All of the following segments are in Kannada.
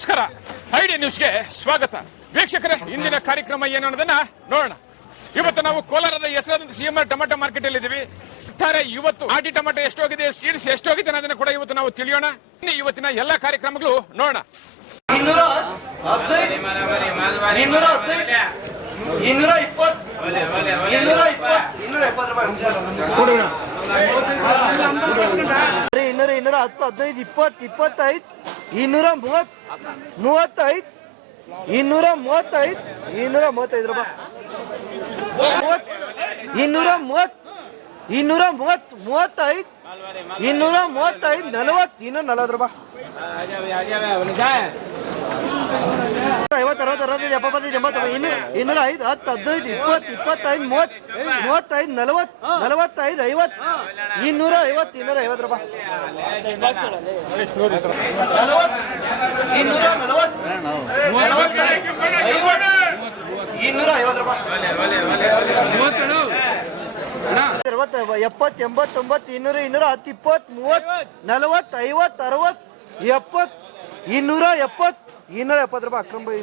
ನಮಸ್ಕಾರ, ಐಡಿ ನ್ಯೂಸ್ಗೆ ಸ್ವಾಗತ. ವೀಕ್ಷಕರೇ, ಇಂದಿನ ಕಾರ್ಯಕ್ರಮ ಏನು ಅನ್ನೋದನ್ನ ನೋಡೋಣ. ಇವತ್ತು ನಾವು ಕೋಲಾರದ ಹೆಸರಾದಂತ ಸಿಎಂಆರ್ ಟೊಮೆಟೊ ಮಾರ್ಕೆಟ್ ಅಲ್ಲಿ ಇದ್ದೀವಿ. ಒಟ್ಟಾರೆ ಇವತ್ತು ಆಟಿ ಟೊಮೆಟೊ ಎಷ್ಟೋಗಿದೆ, ಸೀಡ್ಸ್ ಎಷ್ಟೋಗಿದೆ ಅನ್ನೋದನ್ನ ಕೂಡ ಇವತ್ತು ನಾವು ತಿಳಿಯೋಣ. ಇವತ್ತಿನ ಎಲ್ಲಾ ಕಾರ್ಯಕ್ರಮಗಳು ನೋಡೋಣ. 270 ರೂಪಾಯಿ ಅಕ್ರಮ್ ಬೈ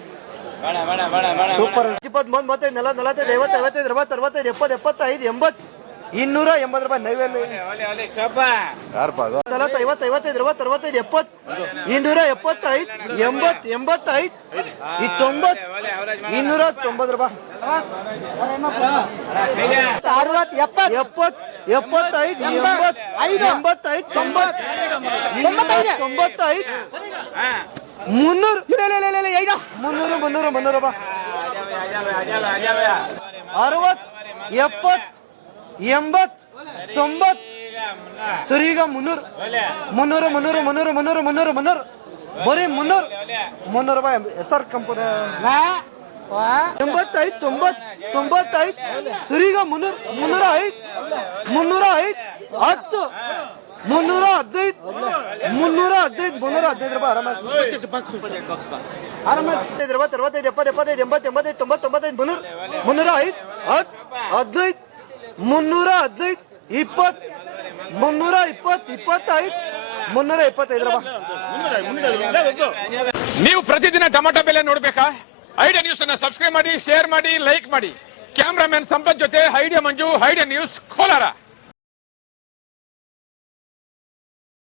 ಸೂಪರ್. 23 35 40 45 50 55 60 70 75 80 280 ರೂಪಾಯಿ ನೈವೇಲಿ 40 50 55 60 65 70 275 80 85 90 290 ರೂಪಾಯಿ 60 70 75 85 90 95 300 300 ರೂಪಾಯಿ 60 70 80 90 ಸರಿ. ಈಗ 300 ಬರೀ 300 ರೂಪಾಯಿ SR ಕಂಪನಿ 85 90 95 ಸರಿ. ಈಗ 305 10 315 ರೂಪಾಯಿ ಆರಾಮ 65 65 70 75 80 85 90 95 305 315 20 325 ರೂಪಾಯಿ. ನೀವು ಪ್ರತಿದಿನ ಟೊಮೆಟೊ ಬೆಲೆ ನೋಡ್ಬೇಕಾ? ಐಡಿಯಾ ನ್ಯೂಸ್ ಅನ್ನ ಸಬ್ಸ್ಕ್ರೈಬ್ ಮಾಡಿ, ಶೇರ್ ಮಾಡಿ, ಲೈಕ್ ಮಾಡಿ. ಕ್ಯಾಮ್ರಾಮನ್ ಸಂಪತ್ ಜೊತೆ ಐಡಿಯಾ ಮಂಜು, ಐಡಿಯಾ ನ್ಯೂಸ್ ಕೋಲಾರ.